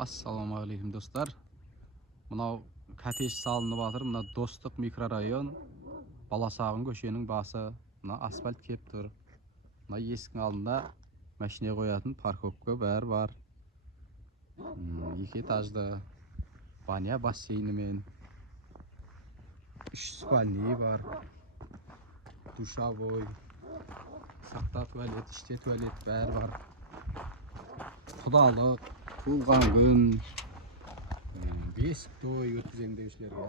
Assalamualaikum dostlar. Mынау коттедж салынып жатыр. Мына Достық микрорайон, Баласағын көшенің басы. Мына асфальт кеп тұр. Мына есіктің алдында машина қоятын парковка бәрі бар. Екі этажды. Баня бассейнімен. 3 спальный бар. Душевой. Сақта туалет, іште туалет бәрі бар. Құдалық, туылған күн, бесік той өткіземін деушілерге.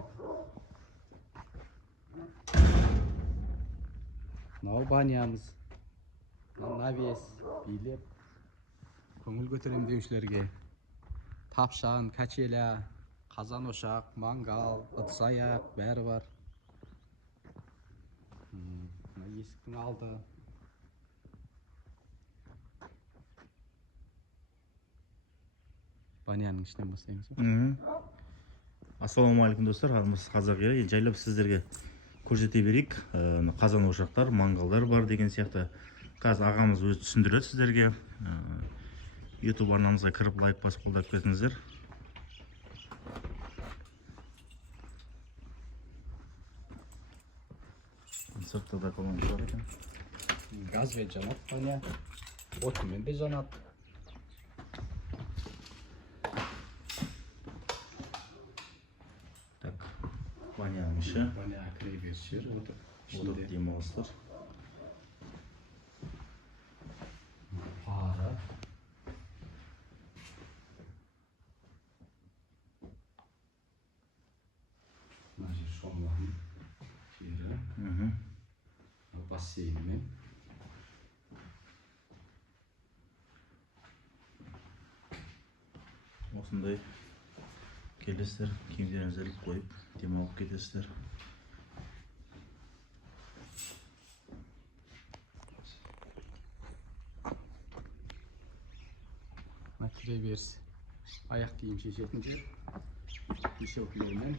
Мынау банямыз, навес, билеп, көңіл көтеремін деушілерге. Тапшан, качеля, қазан ошақ, мангал, ыдыс-аяқ бәрі бар. Мына есіктің алды. Баняның ішінен бастаймыз. Ассалаумағалейкум достар, қазақ елі. Жайлап сіздерге көрсете берейік. Қазан ошақтар, мангалдар бар деген сияқты. Қазір ағамыз өзі түсіндіреді сіздерге. YouTube арнамызға кіріп лайк басып қолдап кетіңіздер. Сыртта да колонка бар екен. Газбен жанады баня, отымен де жанады. Баняның іші. Баня кіре беріс жер, Отыр демалыстар. Пары. Мына жер шомылатын жері. Бассейнімен. Осындай келесіздер, киімдеріңізді іліп қойып, демалып кетесіздер. Мына кіре беріс. Аяқ киім шешетін жер. Бешеукілермен.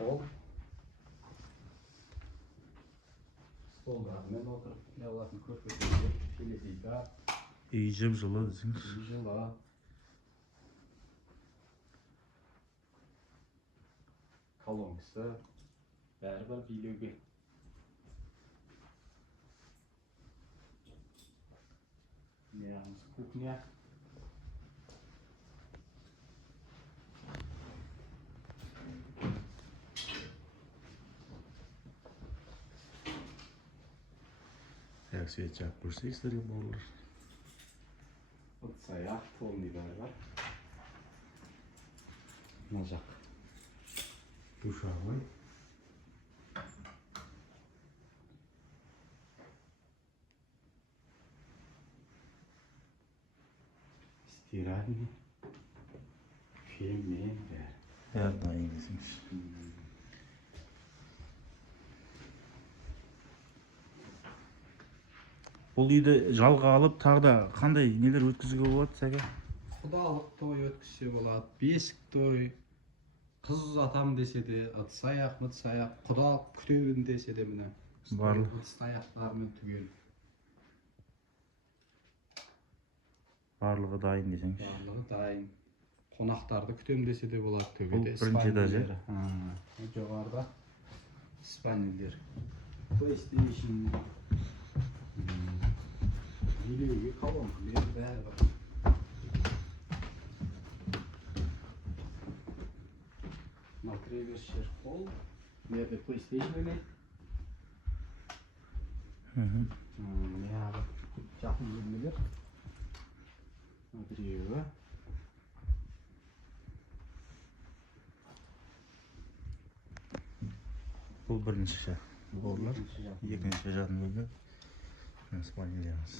Қол. Столдармен отырып, не олатын көрпетінде, телевизор. Үй жып-жылы десеңіз. Үй жылы. Колонкасы. Бәрі бар билеуге. Неғымыз кухня. Аяқ свет жағып көрсек сіздерге бауырлар. Ыдыс-аяқ, толный бәрі бар. Мына жақ. Душевой. Стиральный. Фенмен бәрі. Бәрі дайын десеңіз. Бұл үйді жалға алып, тағы да қандай нелер өткізуге болады сәке? Құдалық той өткізсе болады, бесік той, қыз ұзатам десе де, ыдыс-аяқ, мыдыс-аяқ, құдалық күтемін десе де міне. Барлық. Ыдыс-аяқтарымен түгел. Барлығы дайын десеңіз. Барлығы дайын. Қонақтарды күтем десе де болады Бұл төбеде. бірінші этажы. Жоғарыда спальнилер. PlayStation. Билеуге колонкалар бәрі бар. Мына кіре беріс жер қол. Мына жерде PlayStation ойнайды. Мына жақын бөлмелер. Біреуі. Бұл бірінші бауырлар. Екінші жатын бөлме. Спальнилеріміз.